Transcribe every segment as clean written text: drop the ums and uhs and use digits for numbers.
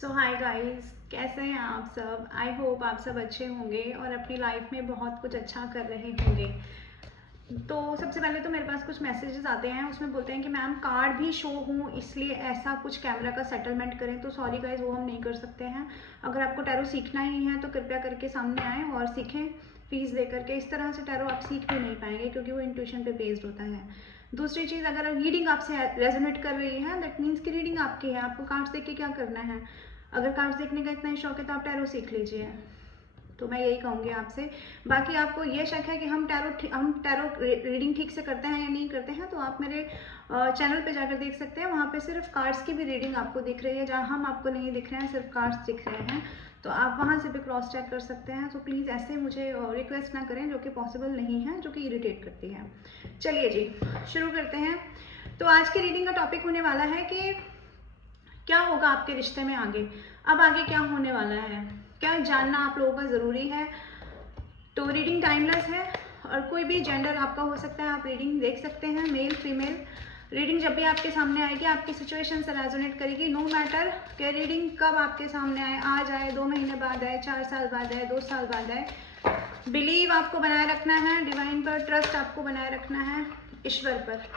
सो hi guys, कैसे हैं आप सब। आई होप आप सब अच्छे होंगे और अपनी लाइफ में बहुत कुछ अच्छा कर रहे होंगे। तो सबसे पहले तो मेरे पास कुछ मैसेजेस आते हैं, उसमें बोलते हैं कि मैम कार्ड भी शो हूँ इसलिए ऐसा कुछ कैमरा का सेटलमेंट करें। तो सॉरी गाइस, वो हम नहीं कर सकते हैं। अगर आपको टैरो सीखना ही है तो कृपया करके सामने आएँ और सीखें फीस दे करके। इस तरह से टैरो आप सीख भी नहीं पाएंगे क्योंकि वो इंट्यूशन पे बेस्ड होता है। दूसरी चीज़, अगर रीडिंग आपसे रेजोनेट कर रही है दैट मीन्स कि रीडिंग आपकी है। आपको कार्ड्स देख के क्या करना है। अगर कार्ड्स देखने का इतना ही शौक है तो आप टैरो सीख लीजिए। तो मैं यही कहूँगी आपसे। बाकी आपको ये शक है कि हम टैरो रीडिंग ठीक से करते हैं या नहीं करते हैं, तो आप मेरे चैनल पे जाकर देख सकते हैं। वहाँ पे सिर्फ कार्ड्स की भी रीडिंग आपको दिख रही है, जहाँ हम आपको नहीं दिख रहे हैं, सिर्फ कार्ड्स दिख रहे हैं। तो आप वहाँ से भी क्रॉस चेक कर सकते हैं। तो प्लीज़ ऐसे मुझे रिक्वेस्ट ना करें जो कि पॉसिबल नहीं है, जो कि इरिटेट करती है। चलिए जी, शुरू करते हैं। तो आज की रीडिंग का टॉपिक होने वाला है कि क्या होगा आपके रिश्ते में आगे। अब आगे क्या होने वाला है, क्या जानना आप लोगों का ज़रूरी है। तो रीडिंग टाइमलेस है और कोई भी जेंडर आपका हो सकता है। आप रीडिंग देख सकते हैं, मेल फीमेल। रीडिंग जब भी आपके सामने आएगी आपकी सिचुएशन से रेजोनेट करेगी। नो मैटर कि रीडिंग कब आपके सामने आए, आज आए, 2 महीने बाद आए, 4 साल बाद आए, 2 साल बाद आए। बिलीव आपको बनाए रखना है डिवाइन पर, ट्रस्ट आपको बनाए रखना है ईश्वर पर।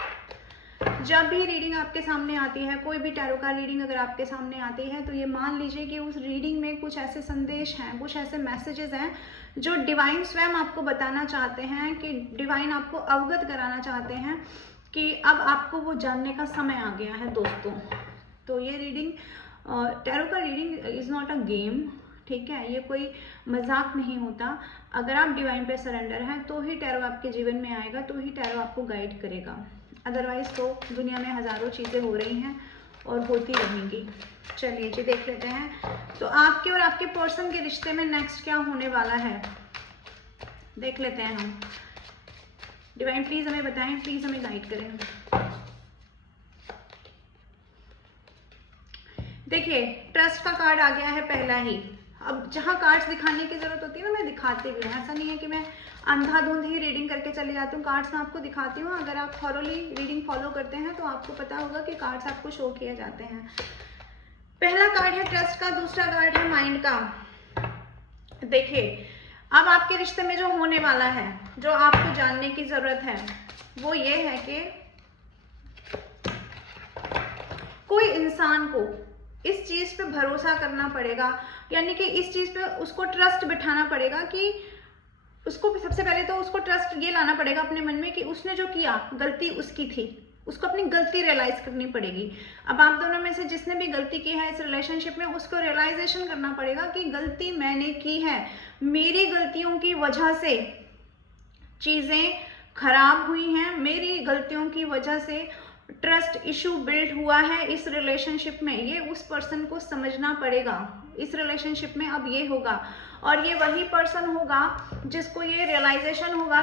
जब भी रीडिंग आपके सामने आती है, कोई भी टैरो का रीडिंग अगर आपके सामने आती है, तो ये मान लीजिए कि उस रीडिंग में कुछ ऐसे संदेश हैं, कुछ ऐसे मैसेजेस हैं जो डिवाइन स्वयं आपको बताना चाहते हैं, कि डिवाइन आपको अवगत कराना चाहते हैं कि अब आपको वो जानने का समय आ गया है दोस्तों। तो ये रीडिंग, टैरो का reading is not a game, ठीक है। ये कोई मजाक नहीं होता। अगर आप डिवाइन पे सरेंडर हैं तो ही टैरो आपके जीवन में आएगा, तो ही टैरो आपको गाइड करेगा। अदरवाइज तो दुनिया में हज़ारों चीज़ें हो रही हैं और होती रहेंगी। चलिए जी, देख लेते हैं तो आपके और आपके पर्सन के रिश्ते में नेक्स्ट क्या होने वाला है, देख लेते हैं हम। डिवाइन प्लीज़ हमें बताएं, प्लीज़ हमें गाइड करें। देखिए, ट्रस्ट का कार्ड आ गया है पहला ही। अब जहाँ कार्ड्स दिखाने की जरूरत होती है ना, मैं दिखाती भी हूँ। ऐसा नहीं है कि मैं अंधाधुंध ही रीडिंग करके चले जाती हूँ। कार्ड्स मैं आपको दिखाती हूँ। अगर आप थॉरोली रीडिंग फॉलो करते हैं तो आपको पता होगा कि कार्ड्स आपको शो किए जाते हैं। पहला कार्ड है ट्रस्ट का, दूसरा कार्ड है माइंड का। देखिए, अब आपके रिश्ते में जो होने वाला है, जो आपको जानने की जरूरत है, वो ये है कि कोई इंसान को इस चीज पे भरोसा करना पड़ेगा, यानी कि इस चीज पे उसको ट्रस्ट बिठाना पड़ेगा कि उसको सबसे पहले तो उसको ट्रस्ट ये लाना पड़ेगा अपने मन में कि उसने जो किया गलती उसकी थी। उसको अपनी गलती रियलाइज करनी पड़ेगी। अब आप दोनों में से जिसने भी गलती की है इस रिलेशनशिप में, उसको रियलाइजेशन करना पड़ेगा कि गलती मैंने की है, मेरी गलतियों की वजह से चीजें खराब हुई हैं, मेरी गलतियों की वजह से ट्रस्ट इशू बिल्ड हुआ है इस रिलेशनशिप में। ये उस पर्सन को समझना पड़ेगा। इस रिलेशनशिप में अब ये होगा, और ये वही पर्सन होगा जिसको ये रियलाइजेशन होगा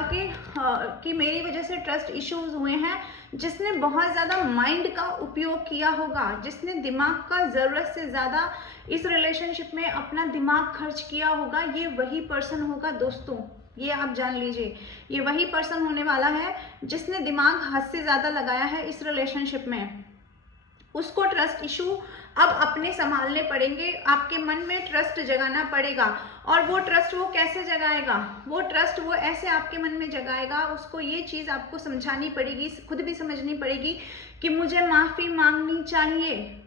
कि मेरी वजह से ट्रस्ट इश्यूज हुए हैं। जिसने बहुत ज़्यादा माइंड का उपयोग किया होगा, जिसने दिमाग का ज़रूरत से ज़्यादा इस रिलेशनशिप में अपना दिमाग खर्च किया होगा, ये वही पर्सन होगा दोस्तों। ये आप जान लीजिए, ये वही पर्सन होने वाला है जिसने दिमाग हद से ज़्यादा लगाया है इस रिलेशनशिप में। उसको ट्रस्ट इशू अब अपने संभालने पड़ेंगे। आपके मन में ट्रस्ट जगाना पड़ेगा। और वो ट्रस्ट वो कैसे जगाएगा, वो ट्रस्ट वो ऐसे आपके मन में जगाएगा। उसको ये चीज़ आपको समझानी पड़ेगी, खुद भी समझनी पड़ेगी कि मुझे माफ़ी मांगनी चाहिए।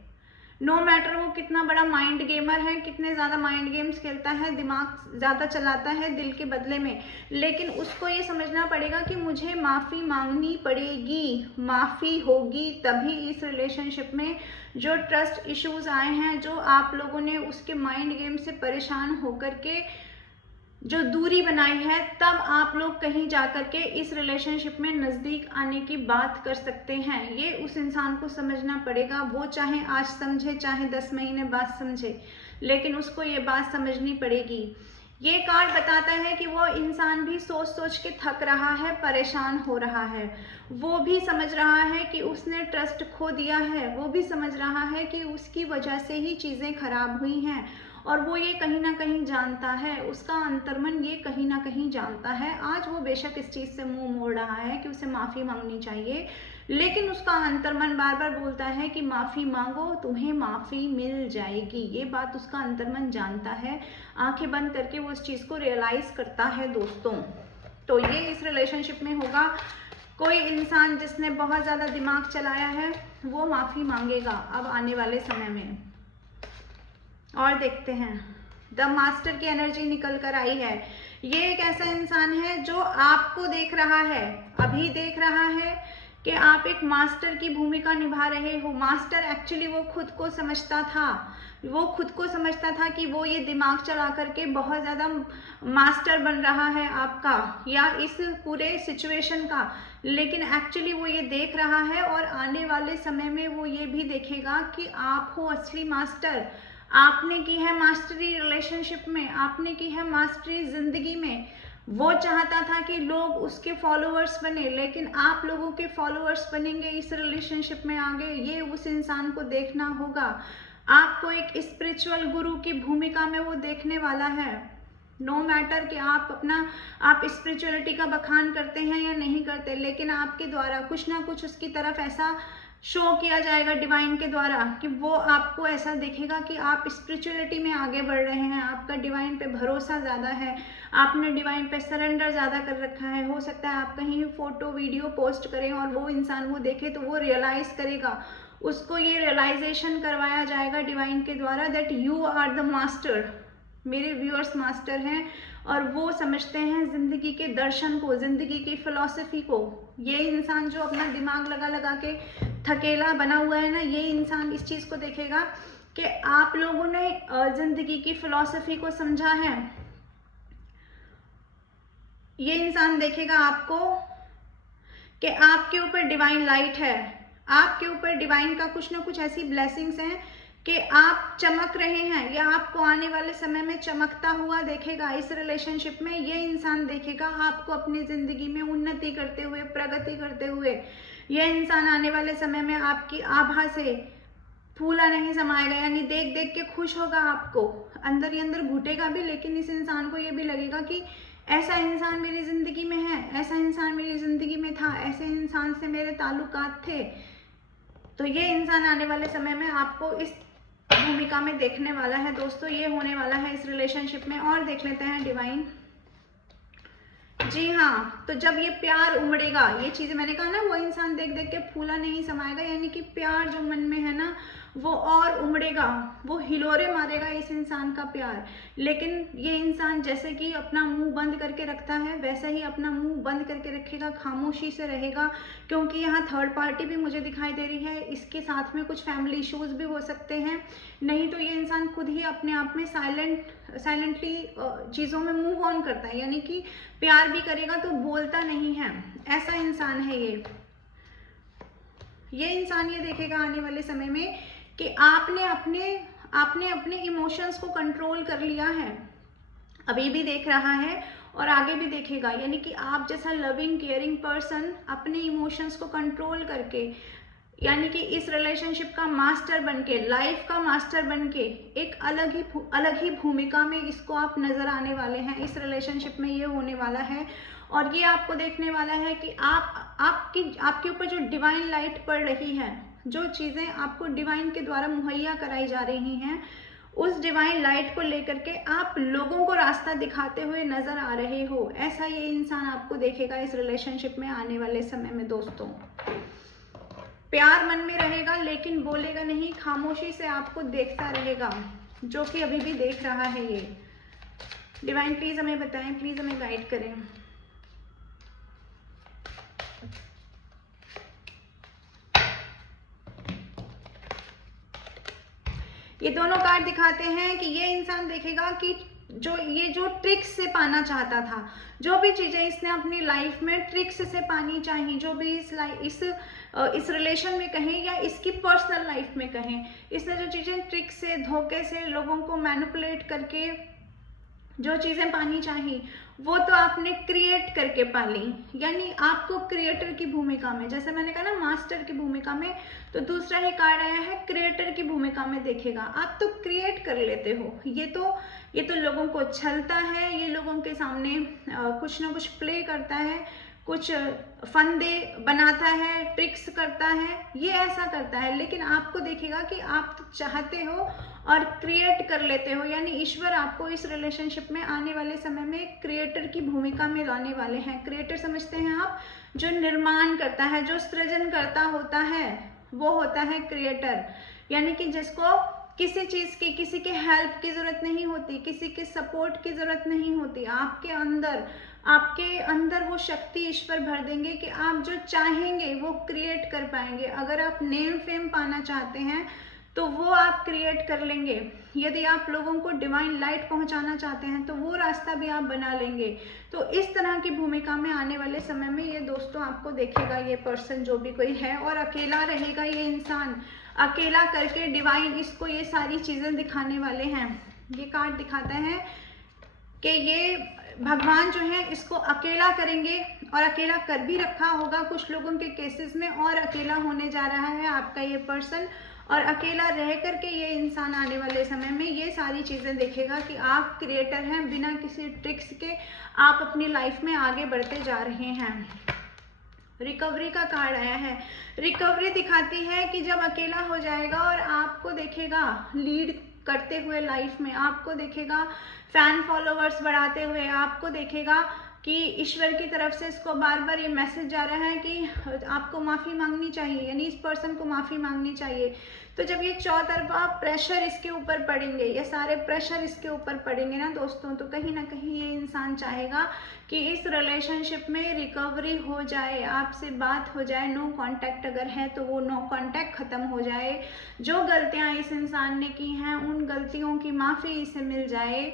नो मैटर वो कितना बड़ा माइंड गेमर है, कितने ज़्यादा माइंड गेम्स खेलता है, दिमाग ज़्यादा चलाता है दिल के बदले में, लेकिन उसको ये समझना पड़ेगा कि मुझे माफ़ी मांगनी पड़ेगी। माफ़ी होगी तभी इस रिलेशनशिप में जो ट्रस्ट इश्यूज आए हैं, जो आप लोगों ने उसके माइंड गेम से परेशान होकर के जो दूरी बनाई है, तब आप लोग कहीं जाकर के इस रिलेशनशिप में नज़दीक आने की बात कर सकते हैं। ये उस इंसान को समझना पड़ेगा। वो चाहे आज समझे, चाहे 10 महीने बाद समझे, लेकिन उसको ये बात समझनी पड़ेगी। ये कार्ड बताता है कि वो इंसान भी सोच सोच के थक रहा है, परेशान हो रहा है। वो भी समझ रहा है कि उसने ट्रस्ट खो दिया है। वो भी समझ रहा है कि उसकी वजह से ही चीज़ें खराब हुई हैं, और वो ये कहीं ना कहीं जानता है। उसका अंतर्मन ये कहीं ना कहीं जानता है। आज वो बेशक इस चीज़ से मुंह मोड़ रहा है कि उसे माफ़ी मांगनी चाहिए, लेकिन उसका अंतर्मन बार बार बोलता है कि माफ़ी मांगो, तुम्हें माफ़ी मिल जाएगी। ये बात उसका अंतर्मन जानता है, आंखें बंद करके वो उस चीज़ को रियलाइज़ करता है दोस्तों। तो ये इस रिलेशनशिप में होगा। कोई इंसान जिसने बहुत ज़्यादा दिमाग चलाया है वो माफ़ी मांगेगा अब आने वाले समय में। और देखते हैं, द मास्टर की एनर्जी निकल कर आई है। ये एक ऐसा इंसान है जो आपको देख रहा है, अभी देख रहा है कि आप एक मास्टर की भूमिका निभा रहे हो। मास्टर एक्चुअली वो खुद को समझता था, वो खुद को समझता था कि वो ये दिमाग चला करके बहुत ज़्यादा मास्टर बन रहा है आपका या इस पूरे सिचुएशन का, लेकिन एक्चुअली वो ये देख रहा है और आने वाले समय में वो ये भी देखेगा कि आप हो असली मास्टर। आपने की है मास्टरी रिलेशनशिप में, आपने की है मास्टरी जिंदगी में। वो चाहता था कि लोग उसके फॉलोअर्स बने, लेकिन आप लोगों के फॉलोअर्स बनेंगे इस रिलेशनशिप में आगे, ये उस इंसान को देखना होगा। आपको एक स्पिरिचुअल गुरु की भूमिका में वो देखने वाला है। नो मैटर कि आप स्पिरिचुअलिटी का बखान करते हैं या नहीं करते, लेकिन आपके द्वारा कुछ ना कुछ उसकी तरफ ऐसा शो किया जाएगा डिवाइन के द्वारा कि वो आपको ऐसा देखेगा कि आप स्पिरिचुअलिटी में आगे बढ़ रहे हैं, आपका डिवाइन पे भरोसा ज़्यादा है, आपने डिवाइन पे सरेंडर ज़्यादा कर रखा है। हो सकता है आप कहीं फोटो वीडियो पोस्ट करें और वो इंसान वो देखे तो वो रियलाइज़ करेगा, उसको ये रियलाइजेशन करवाया जाएगा डिवाइन के द्वारा that you are the master. मेरे व्यूअर्स मास्टर हैं और वो समझते हैं ज़िंदगी के दर्शन को, ज़िंदगी की फ़िलॉसफी को। ये इंसान जो अपना दिमाग लगा लगा के थकेला बना हुआ है ना, ये इंसान इस चीज़ को देखेगा कि आप लोगों ने ज़िंदगी की फ़िलॉसफी को समझा है। ये इंसान देखेगा आपको कि आपके ऊपर डिवाइन लाइट है, आपके ऊपर डिवाइन का कुछ ना कुछ ऐसी ब्लेसिंग्स हैं कि आप चमक रहे हैं या आपको आने वाले समय में चमकता हुआ देखेगा। इस रिलेशनशिप में ये इंसान देखेगा आपको अपनी ज़िंदगी में उन्नति करते हुए, प्रगति करते हुए। यह इंसान आने वाले समय में आपकी आभा से फूला नहीं समाएगा, यानी देख देख के खुश होगा, आपको अंदर ही अंदर घुटेगा भी, लेकिन इस इंसान को ये भी लगेगा कि ऐसा इंसान मेरी ज़िंदगी में है, ऐसा इंसान मेरी ज़िंदगी में था, ऐसे इंसान से मेरे ताल्लुकात थे। तो ये इंसान आने वाले समय में आपको इस भूमिका में देखने वाला है दोस्तों। ये होने वाला है इस रिलेशनशिप में। और देख लेते हैं डिवाइन। जी हाँ, तो जब ये प्यार उमड़ेगा, ये चीज़ें मैंने कहा ना, वो इंसान देख देख के फूला नहीं समाएगा, यानी कि प्यार जो मन में है ना वो और उमड़ेगा, वो हिलोरे मारेगा इस इंसान का प्यार। लेकिन ये इंसान जैसे कि अपना मुंह बंद करके रखता है वैसा ही अपना मुंह बंद करके रखेगा, खामोशी से रहेगा, क्योंकि यहाँ थर्ड पार्टी भी मुझे दिखाई दे रही है। इसके साथ में कुछ फैमिली इश्यूज भी हो सकते हैं, नहीं तो ये इंसान खुद ही अपने आप में साइलेंटली चीज़ों में मूव ऑन करता है, यानी कि प्यार भी करेगा तो बोलता नहीं है, ऐसा इंसान है ये इंसान ये देखेगा आने वाले समय में कि आपने अपने इमोशंस को कंट्रोल कर लिया है। अभी भी देख रहा है और आगे भी देखेगा, यानी कि आप जैसा लविंग केयरिंग पर्सन अपने इमोशंस को कंट्रोल करके, यानी कि इस रिलेशनशिप का मास्टर बनके, लाइफ का मास्टर बनके एक अलग ही भूमिका में इसको आप नजर आने वाले हैं। इस रिलेशनशिप में ये होने वाला है और ये आपको देखने वाला है कि आपके ऊपर जो डिवाइन लाइट पड़ रही है, जो चीज़ें आपको डिवाइन के द्वारा मुहैया कराई जा रही हैं, उस डिवाइन लाइट को लेकर के आप लोगों को रास्ता दिखाते हुए नजर आ रहे हो। ऐसा ये इंसान आपको देखेगा इस रिलेशनशिप में आने वाले समय में दोस्तों। प्यार मन में रहेगा लेकिन बोलेगा नहीं, खामोशी से आपको देखता रहेगा, जो कि अभी भी देख रहा है ये। डिवाइन प्लीज हमें बताएं, प्लीज हमें गाइड करें। ये दोनों कार्ड दिखाते हैं कि ये इंसान देखेगा कि जो ट्रिक्स से पाना चाहता था, जो भी चीज़ें इसने अपनी लाइफ में ट्रिक्स से पानी चाहिए, जो भी इस रिलेशन में कहें या इसकी पर्सनल लाइफ में कहें, इसने जो चीज़ें ट्रिक से, धोखे से, लोगों को मैनिपुलेट करके जो चीज़ें पानी चाहिए वो तो आपने क्रिएट करके पाली, यानी आपको क्रिएटर की भूमिका में, जैसे मैंने कहा ना मास्टर की भूमिका में, तो दूसरा ही कार्ड आया है क्रिएटर की भूमिका में देखेगा। आप तो क्रिएट कर लेते हो, ये तो लोगों को छलता है, ये लोगों के सामने कुछ ना कुछ प्ले करता है, कुछ फंदे बनाता है, ट्रिक्स करता है, ये ऐसा करता है, लेकिन आपको देखेगा कि आप तो चाहते हो और क्रिएट कर लेते हो। यानी ईश्वर आपको इस रिलेशनशिप में आने वाले समय में क्रिएटर की भूमिका में लाने वाले हैं। क्रिएटर समझते हैं आप, जो निर्माण करता है, जो सृजन करता होता है, वो होता है क्रिएटर। यानी कि जिसको किसी चीज़ की, किसी के हेल्प की ज़रूरत नहीं होती, किसी के सपोर्ट की ज़रूरत नहीं होती। आपके अंदर वो शक्ति ईश्वर भर देंगे कि आप जो चाहेंगे वो क्रिएट कर पाएंगे। अगर आप नेम फेम पाना चाहते हैं तो वो आप क्रिएट कर लेंगे। यदि आप लोगों को डिवाइन लाइट पहुंचाना चाहते हैं तो वो रास्ता भी आप बना लेंगे। तो इस तरह की भूमिका में आने वाले समय में ये दोस्तों आपको देखेगा, ये पर्सन जो भी कोई है, और अकेला रहेगा ये इंसान। अकेला करके डिवाइन इसको ये सारी चीज़ें दिखाने वाले हैं। ये कार्ड दिखाता है कि ये भगवान जो है इसको अकेला करेंगे, और अकेला कर भी रखा होगा कुछ लोगों के केसेस में, और अकेला होने जा रहा है आपका ये पर्सन। और अकेला रह करके ये इंसान आने वाले समय में ये सारी चीज़ें देखेगा कि आप क्रिएटर हैं, बिना किसी ट्रिक्स के आप अपनी लाइफ में आगे बढ़ते जा रहे हैं। रिकवरी का कार्ड आया है। रिकवरी दिखाती है कि जब अकेला हो जाएगा और आपको देखेगा लीड करते हुए लाइफ में, आपको देखेगा फैन फॉलोवर्स बढ़ाते हुए, आपको देखेगा कि ईश्वर की तरफ से इसको बार बार ये मैसेज जा रहा है कि आपको माफ़ी मांगनी चाहिए, यानी इस पर्सन को माफ़ी मांगनी चाहिए। तो जब ये चौतरफा प्रेशर इसके ऊपर पड़ेंगे, ये सारे प्रेशर इसके ऊपर पड़ेंगे ना दोस्तों, तो कहीं ना कहीं ये इंसान चाहेगा कि इस रिलेशनशिप में रिकवरी हो जाए, आपसे बात हो जाए। नो कांटेक्ट अगर है तो वो नो कांटेक्ट ख़त्म हो जाए। जो गलतियाँ इस इंसान ने की हैं उन गलतियों की माफ़ी इसे मिल जाए,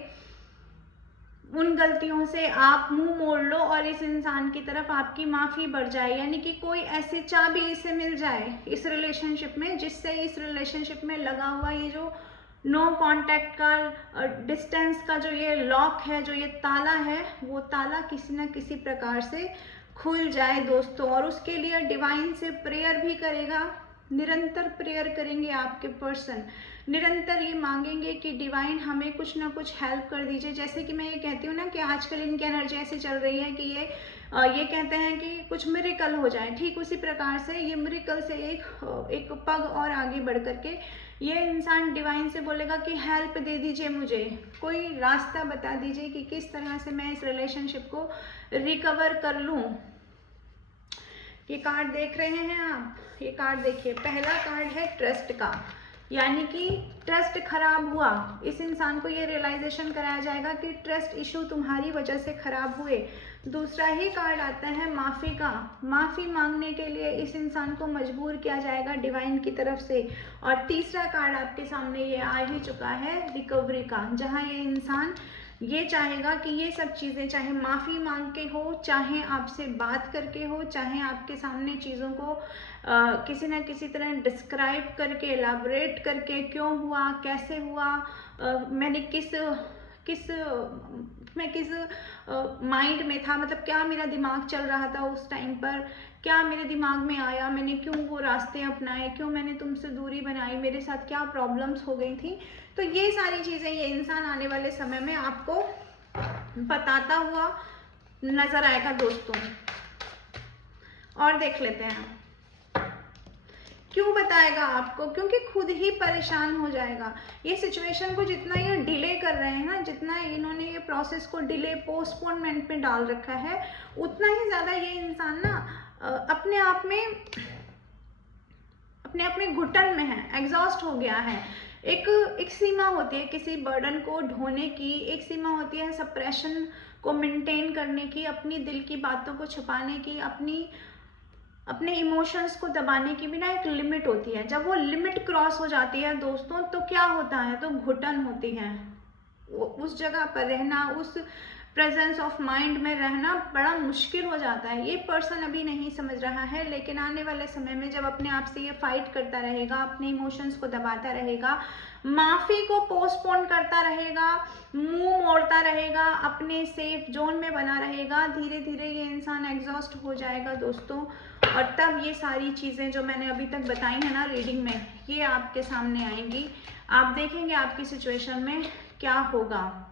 उन गलतियों से आप मुंह मोड़ लो और इस इंसान की तरफ आपकी माफ़ी बढ़ जाए। यानी कि कोई ऐसी चाबी इसे मिल जाए इस रिलेशनशिप में, जिससे इस रिलेशनशिप में लगा हुआ ये जो नो कांटेक्ट का, डिस्टेंस का जो ये लॉक है, जो ये ताला है, वो ताला किसी न किसी प्रकार से खुल जाए दोस्तों। और उसके लिए डिवाइन से प्रेयर भी करेगा, निरंतर प्रेयर करेंगे आपके पर्सन, निरंतर ये मांगेंगे कि डिवाइन हमें कुछ ना कुछ हेल्प कर दीजिए। जैसे कि मैं ये कहती हूँ ना कि आजकल इनकी एनर्जी ऐसी चल रही है कि ये कहते हैं कि कुछ मिरेकल हो जाए, ठीक उसी प्रकार से ये मिरेकल से एक पग और आगे बढ़ करके ये इंसान डिवाइन से बोलेगा कि हेल्प दे दीजिए, मुझे कोई रास्ता बता दीजिए कि किस तरह से मैं इस रिलेशनशिप को रिकवर कर लूँ। ये कार्ड देख रहे हैं आप, ये कार्ड देखिए। पहला कार्ड है ट्रस्ट का, यानी कि ट्रस्ट खराब हुआ, इस इंसान को ये रियलाइजेशन कराया जाएगा कि ट्रस्ट इशू तुम्हारी वजह से खराब हुए। दूसरा ही कार्ड आता है माफ़ी का, माफ़ी मांगने के लिए इस इंसान को मजबूर किया जाएगा डिवाइन की तरफ से। और तीसरा कार्ड आपके सामने ये आ ही चुका है रिकवरी का, जहाँ ये इंसान ये चाहेगा कि ये सब चीज़ें, चाहे माफ़ी मांग के हो, चाहे आपसे बात करके हो, चाहे आपके सामने चीज़ों को किसी न किसी तरह डिस्क्राइब करके, एलाबोरेट करके, क्यों हुआ, कैसे हुआ, मैंने किस माइंड में था, मतलब क्या मेरा दिमाग चल रहा था उस टाइम पर, क्या मेरे दिमाग में आया, मैंने क्यों वो रास्ते अपनाए, क्यों मैंने तुमसे दूरी बनाई, मेरे साथ क्या प्रॉब्लम्स हो गई थी। तो ये सारी चीज़ें ये इंसान आने वाले समय में आपको बताता हुआ नज़र आएगा दोस्तों। और देख लेते हैं क्यों बताएगा आपको, क्योंकि खुद ही परेशान हो जाएगा। ये सिचुएशन को जितना ये डिले कर रहे हैं ना, जितना इन्होंने ये प्रोसेस को डिले, पोस्टपोनमेंट में डाल रखा है, उतना ही ज़्यादा ये इंसान ना अपने आप में घुटन में है, एग्जॉस्ट हो गया है। एक सीमा होती है किसी बर्डन को ढोने की, एक सीमा होती है सप्रेशन को मेंटेन करने की, अपनी दिल की बातों को छुपाने की, अपने इमोशंस को दबाने की भी ना एक लिमिट होती है। जब वो लिमिट क्रॉस हो जाती है दोस्तों, तो क्या होता है, तो घुटन होती है। उस जगह पर रहना, उस प्रेजेंस ऑफ माइंड में रहना बड़ा मुश्किल हो जाता है। ये पर्सन अभी नहीं समझ रहा है, लेकिन आने वाले समय में जब अपने आप से ये फाइट करता रहेगा, अपने इमोशंस को दबाता रहेगा, माफ़ी को पोस्टपोन करता रहेगा, मुंह मोड़ता रहेगा, अपने सेफ जोन में बना रहेगा, धीरे धीरे ये इंसान एग्जॉस्ट हो जाएगा दोस्तों। और तब ये सारी चीज़ें जो मैंने अभी तक बताई हैं ना रीडिंग में, ये आपके सामने आएंगी। आप देखेंगे आपकी सिचुएशन में क्या होगा।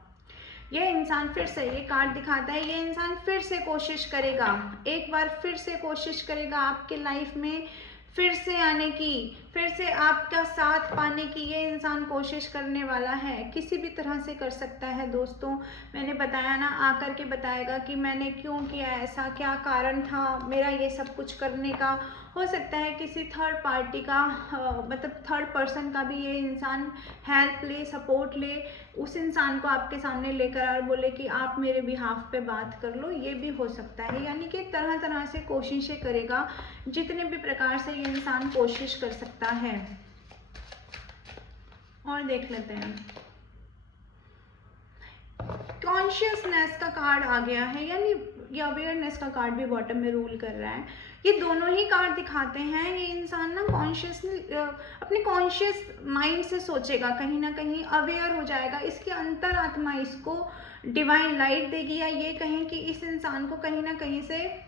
ये इंसान फिर से, ये कार्ड दिखाता है, ये इंसान फिर से कोशिश करेगा, एक बार फिर से कोशिश करेगा आपके लाइफ में फिर से आने की, फिर से आपका साथ पाने की ये इंसान कोशिश करने वाला है। किसी भी तरह से कर सकता है दोस्तों। मैंने बताया ना, आकर के बताएगा कि मैंने क्यों किया ऐसा, क्या कारण था मेरा ये सब कुछ करने का। हो सकता है किसी थर्ड पार्टी का मतलब थर्ड पर्सन का भी ये इंसान हेल्प ले, सपोर्ट ले, उस इंसान को आपके सामने लेकर और बोले कि आप मेरे बिहाफ पे बात कर लो, ये भी हो सकता है। यानी कि तरह तरह से कोशिशें करेगा, जितने भी प्रकार से ये इंसान कोशिश कर सकता है। और देख लेते हैं, कॉन्शियसनेस का कार्ड आ गया है, यानी ये अवेयरनेस का कार्ड भी बॉटम में रूल कर रहा है। ये दोनों ही कार्ड दिखाते हैं ये इंसान ना कॉन्शियसली अपने कॉन्शियस माइंड से सोचेगा, कहीं ना कहीं अवेयर हो जाएगा, इसकी अंतरात्मा इसको डिवाइन लाइट देगी, या ये कहें कि इस इंसान को कहीं ना कहीं से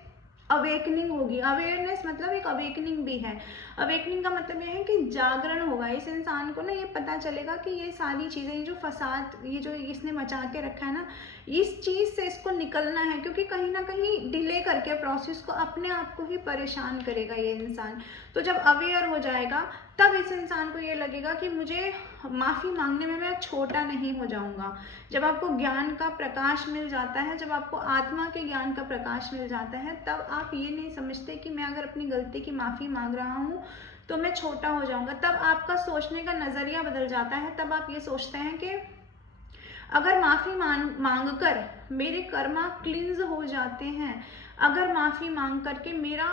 अवेकनिंग होगी। अवेयरनेस मतलब एक अवेकनिंग भी है। अवेकनिंग का मतलब यह है कि जागरण होगा इस इंसान को ना, ये पता चलेगा कि ये सारी चीज़ें, ये जो फसाद, ये जो इसने मचा के रखा है ना, इस चीज़ से इसको निकलना है, क्योंकि कहीं ना कहीं डिले करके प्रोसेस को अपने आप को ही परेशान करेगा ये इंसान। तो जब अवेयर हो जाएगा तब इस इंसान को ये लगेगा कि मुझे माफ़ी मांगने में मैं छोटा नहीं हो जाऊंगा। जब आपको ज्ञान का प्रकाश मिल जाता है, जब आपको आत्मा के ज्ञान का प्रकाश मिल जाता है, तब आप ये नहीं समझते कि मैं अगर अपनी गलती की माफ़ी मांग रहा हूँ तो मैं छोटा हो जाऊंगा। तब आपका सोचने का नज़रिया बदल जाता है। तब आप ये सोचते हैं कि अगर माफ़ी मांग कर मेरे कर्मा क्लींज हो जाते हैं, अगर माफ़ी मांग करके मेरा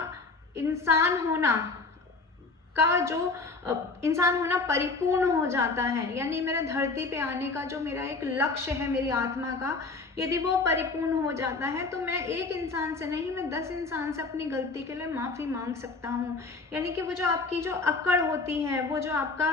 इंसान होना का जो इंसान होना परिपूर्ण हो जाता है, यानी मेरा धरती पे आने का जो मेरा एक लक्ष्य है मेरी आत्मा का, यदि वो परिपूर्ण हो जाता है तो मैं एक इंसान से नहीं, मैं 10 इंसान से अपनी गलती के लिए माफ़ी मांग सकता हूँ। यानी कि वो जो आपकी जो अकड़ होती है, वो जो आपका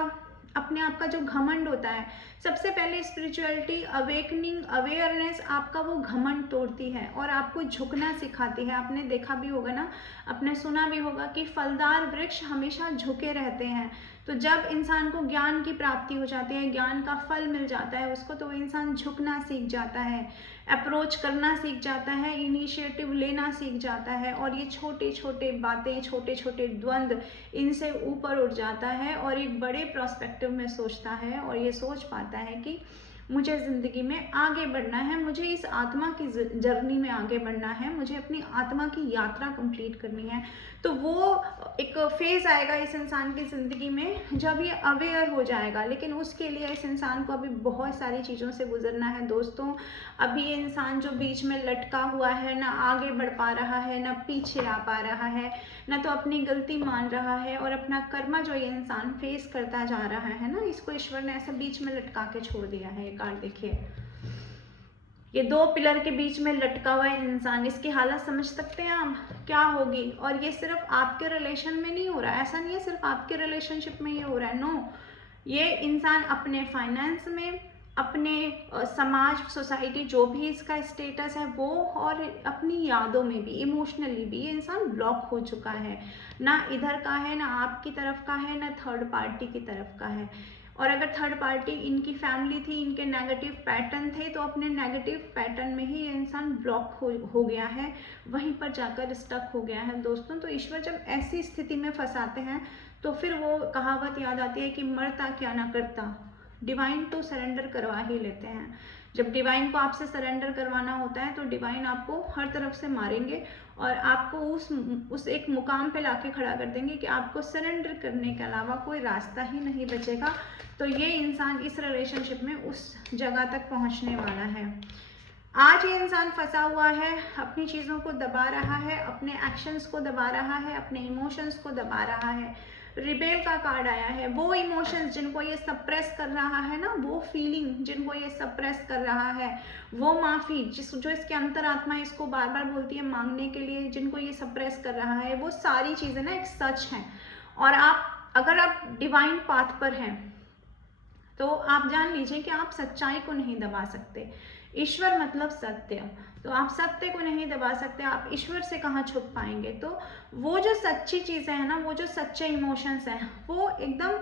अपने आप का जो घमंड होता है, सबसे पहले स्पिरिचुअलिटी, अवेकनिंग, अवेयरनेस आपका वो घमंड तोड़ती है और आपको झुकना सिखाती है। आपने देखा भी होगा ना, आपने सुना भी होगा कि फलदार वृक्ष हमेशा झुके रहते हैं। तो जब इंसान को ज्ञान की प्राप्ति हो जाती है, ज्ञान का फल मिल जाता है उसको, तो इंसान झुकना सीख जाता है, अप्रोच करना सीख जाता है, इनिशिएटिव लेना सीख जाता है, और ये छोटे छोटे बातें, छोटे छोटे द्वंद्व, इनसे ऊपर उठ जाता है और एक बड़े प्रोस्पेक्टिव में सोचता है, और ये सोच पाता है कि मुझे ज़िंदगी में आगे बढ़ना है, मुझे इस आत्मा की जर्नी में आगे बढ़ना है, मुझे अपनी आत्मा की यात्रा कंप्लीट करनी है। तो वो एक फेज़ आएगा इस इंसान की ज़िंदगी में जब ये अवेयर हो जाएगा। लेकिन उसके लिए इस इंसान को अभी बहुत सारी चीज़ों से गुजरना है दोस्तों। अभी ये इंसान जो बीच में लटका हुआ है, ना आगे बढ़ पा रहा है, ना पीछे आ पा रहा है, ना तो अपनी गलती मान रहा है, और अपना कर्मा जो ये इंसान फेस करता जा रहा है ना, इसको ईश्वर ने ऐसा बीच में लटका के छोड़ दिया है। ये कार्ड देखिए, ये 2 पिलर के बीच में लटका हुआ है इंसान, इसकी हालत समझ सकते हैं आप क्या होगी। और ये सिर्फ आपके रिलेशन में नहीं हो रहा है, ऐसा नहीं है सिर्फ आपके रिलेशनशिप में ये हो रहा है, नो, ये इंसान अपने फाइनेंस में, अपने समाज, सोसाइटी, जो भी इसका स्टेटस है वो, और अपनी यादों में भी, इमोशनली भी ये इंसान ब्लॉक हो चुका है। ना इधर का है, ना आपकी तरफ का है, ना थर्ड पार्टी की तरफ का है। और अगर थर्ड पार्टी इनकी फैमिली थी, इनके नेगेटिव पैटर्न थे, तो अपने नेगेटिव पैटर्न में ही ये इंसान ब्लॉक हो गया है, वहीं पर जाकर स्टक हो गया है दोस्तों। तो ईश्वर जब ऐसी स्थिति में फंसाते हैं तो फिर वो कहावत याद आती है कि मरता क्या ना करता, डिवाइन तो सरेंडर करवा ही लेते हैं। जब डिवाइन को आपसे सरेंडर करवाना होता है तो डिवाइन आपको हर तरफ से मारेंगे और आपको उस एक मुकाम पे लाके खड़ा कर देंगे कि आपको सरेंडर करने के अलावा कोई रास्ता ही नहीं बचेगा। तो ये इंसान इस रिलेशनशिप में उस जगह तक पहुंचने वाला है। आज ये इंसान फंसा हुआ है, अपनी चीज़ों को दबा रहा है, अपने एक्शंस को दबा रहा है, अपने इमोशंस को दबा रहा है। रिबेल का कार्ड आया है, वो इमोशंस जिनको ये सप्रेस कर रहा है ना, वो फीलिंग जिनको ये सप्रेस कर रहा है, वो माफ़ी जो इसके अंतरात्मा इसको बार बार बोलती है मांगने के लिए, जिनको ये सप्रेस कर रहा है, वो सारी चीज़ें ना एक सच हैं। और अगर आप डिवाइन पाथ पर हैं तो आप जान लीजिए कि आप सच्चाई को नहीं दबा सकते। ईश्वर मतलब सत्य, तो आप सत्य को नहीं दबा सकते, आप ईश्वर से कहाँ छुप पाएंगे। तो वो जो सच्ची चीज़ें हैं ना, वो जो सच्चे इमोशंस हैं, वो एकदम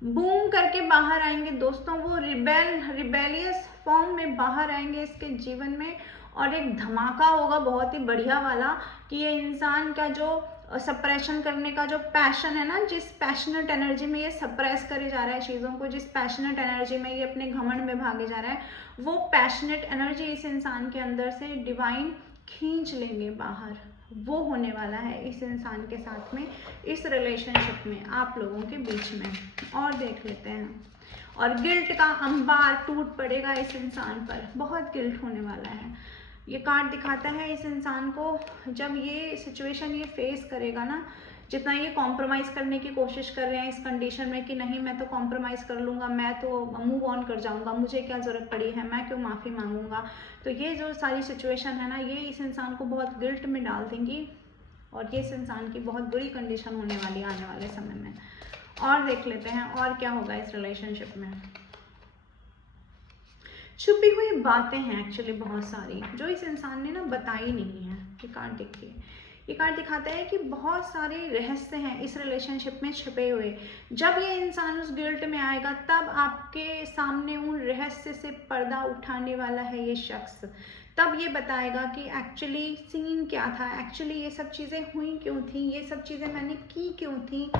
बूम करके बाहर आएंगे दोस्तों, वो रिबेलियस फॉर्म में बाहर आएंगे इसके जीवन में, और एक धमाका होगा बहुत ही बढ़िया वाला कि ये इंसान का जो सप्रेशन करने का जो पैशन है ना, जिस पैशनेट एनर्जी में ये सप्रेस करे जा रहा है चीज़ों को, जिस पैशनेट एनर्जी में ये अपने घमंड में भागे जा रहा है, वो पैशनेट एनर्जी इस इंसान के अंदर से डिवाइन खींच लेंगे बाहर। वो होने वाला है इस इंसान के साथ में, इस रिलेशनशिप में, आप लोगों के बीच में। और देख लेते हैं, और गिल्ट का अंबार टूट पड़ेगा इस इंसान पर, बहुत गिल्ट होने वाला है। ये कार्ड दिखाता है इस इंसान को, जब ये सिचुएशन ये फेस करेगा ना, जितना ये कॉम्प्रोमाइज़ करने की कोशिश कर रहे हैं इस कंडीशन में कि नहीं मैं तो कॉम्प्रोमाइज़ कर लूँगा, मैं तो मूव ऑन कर जाऊँगा, मुझे क्या ज़रूरत पड़ी है, मैं क्यों माफ़ी मांगूंगा, तो ये जो सारी सिचुएशन है ना, ये इस इंसान को बहुत गिल्ट में डाल देंगी, और ये इस इंसान की बहुत बुरी कंडीशन होने वाली है आने वाले समय में। और देख लेते हैं और क्या होगा इस रिलेशनशिप में। छुपी हुई बातें हैं एक्चुअली बहुत सारी, जो इस इंसान ने ना बताई नहीं है। ये कार्ड देखिए, ये कार्ड दिखाता है कि बहुत सारे रहस्य हैं इस रिलेशनशिप में छिपे हुए। जब ये इंसान उस गिल्ट में आएगा, तब आपके सामने उन रहस्य से पर्दा उठाने वाला है ये शख्स। तब ये बताएगा कि एक्चुअली सीन क्या था, एक्चुअली ये सब चीज़ें हुई क्यों थी, ये सब चीज़ें मैंने की क्यों थी,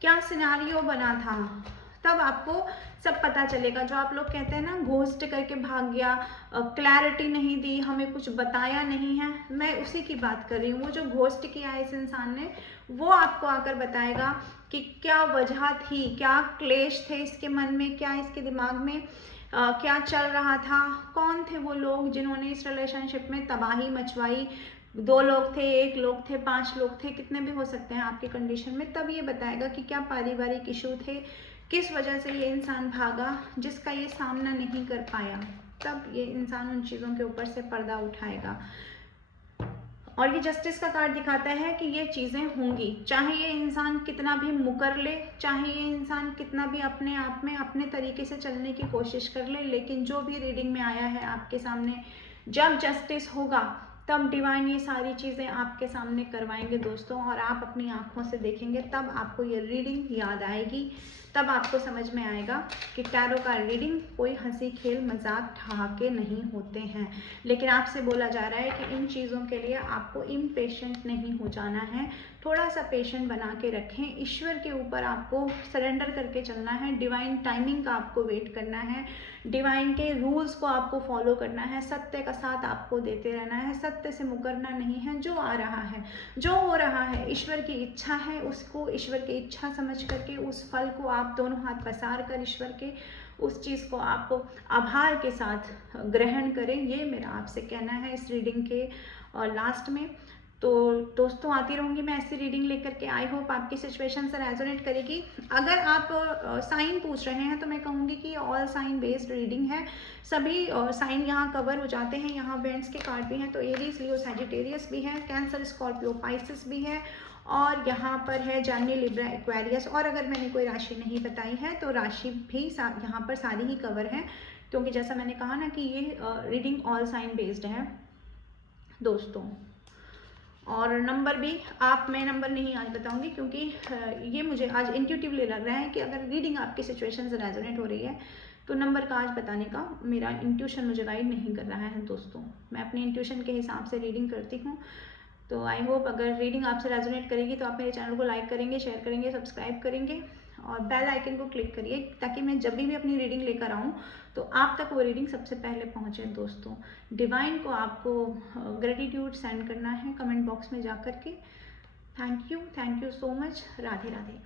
क्या सिनेरियो बना था। तब आपको सब पता चलेगा। जो आप लोग कहते हैं ना घोस्ट करके भाग गया, क्लैरिटी नहीं दी, हमें कुछ बताया नहीं है, मैं उसी की बात कर रही हूँ। वो जो घोस्ट किया है इस इंसान ने, वो आपको आकर बताएगा कि क्या वजह थी, क्या क्लेश थे इसके मन में, क्या इसके दिमाग में क्या चल रहा था, कौन थे वो लोग जिन्होंने इस रिलेशनशिप में तबाही मचवाई। 2 लोग थे, 1 लोग थे, 5 लोग थे, कितने भी हो सकते हैं आपकी कंडीशन में। तब ये बताएगा कि क्या पारिवारिक इशू थे, किस वजह से ये इंसान भागा, जिसका ये सामना नहीं कर पाया। तब ये इंसान उन चीज़ों के ऊपर से पर्दा उठाएगा। और ये जस्टिस का कार्ड दिखाता है कि ये चीज़ें होंगी, चाहे ये इंसान कितना भी मुकर ले, चाहे ये इंसान कितना भी अपने आप में अपने तरीके से चलने की कोशिश कर ले, लेकिन जो भी रीडिंग में आया है आपके सामने, जब जस्टिस होगा तब डिवाइन ये सारी चीज़ें आपके सामने करवाएंगे दोस्तों, और आप अपनी आंखों से देखेंगे। तब आपको ये रीडिंग याद आएगी, तब आपको समझ में आएगा कि टैरो का रीडिंग कोई हंसी खेल मजाक ठहाके नहीं होते हैं। लेकिन आपसे बोला जा रहा है कि इन चीज़ों के लिए आपको इम्पेशेंट नहीं हो जाना है, थोड़ा सा पेशेंट बना के रखें। ईश्वर के ऊपर आपको सरेंडर करके चलना है, डिवाइन टाइमिंग का आपको वेट करना है, डिवाइन के रूल्स को आपको फॉलो करना है, सत्य का साथ आपको देते रहना है, सत्य से मुकरना नहीं है। जो आ रहा है, जो हो रहा है, ईश्वर की इच्छा है, उसको ईश्वर की इच्छा समझ करके उस फल को आप दोनों हाथ पसार कर ईश्वर के उस चीज़ को आप आभार के साथ ग्रहण करें। ये मेरा आपसे कहना है इस रीडिंग के लास्ट में। तो दोस्तों आती रहूँगी मैं ऐसी रीडिंग लेकर के। आई होप आपकी सिचुएशन से रेजोनेट करेगी। अगर आप साइन पूछ रहे हैं तो मैं कहूँगी कि ऑल साइन बेस्ड रीडिंग है, सभी साइन यहाँ कवर हो जाते हैं। यहाँ वेंट्स के कार्ड भी हैं, तो एरीज, लियो, सैजिटेरियस भी है, कैंसर, स्कॉर्पियो, पाइसिस भी है, और यहाँ पर है जानी, लिब्रा, एक्वेरियस। और अगर मैंने कोई राशि नहीं बताई है तो राशि भी यहाँ पर सारी ही कवर है, क्योंकि जैसा मैंने कहा ना कि ये रीडिंग ऑल साइन बेस्ड है दोस्तों। और नंबर भी मैं नंबर नहीं आज बताऊंगी, क्योंकि ये मुझे आज इंट्यूटिवली लग रहा है कि अगर रीडिंग आपकी सिचुएशन से रेजोनेट हो रही है तो नंबर का आज बताने का मेरा इंट्यूशन मुझे गाइड नहीं कर रहा है दोस्तों। मैं अपने इंट्यूशन के हिसाब से रीडिंग करती हूँ। तो आई होप अगर रीडिंग आपसे रेजोनेट करेगी तो आप मेरे चैनल को लाइक करेंगे, शेयर करेंगे, सब्सक्राइब करेंगे, और बेल आइकन को क्लिक करिए, ताकि मैं जब भी अपनी रीडिंग लेकर आऊँ तो आप तक वो रीडिंग सबसे पहले पहुँचे दोस्तों। डिवाइन को आपको ग्रेटिट्यूड सेंड करना है कमेंट बॉक्स में जा कर के। Thank you so much. Radhe Radhe.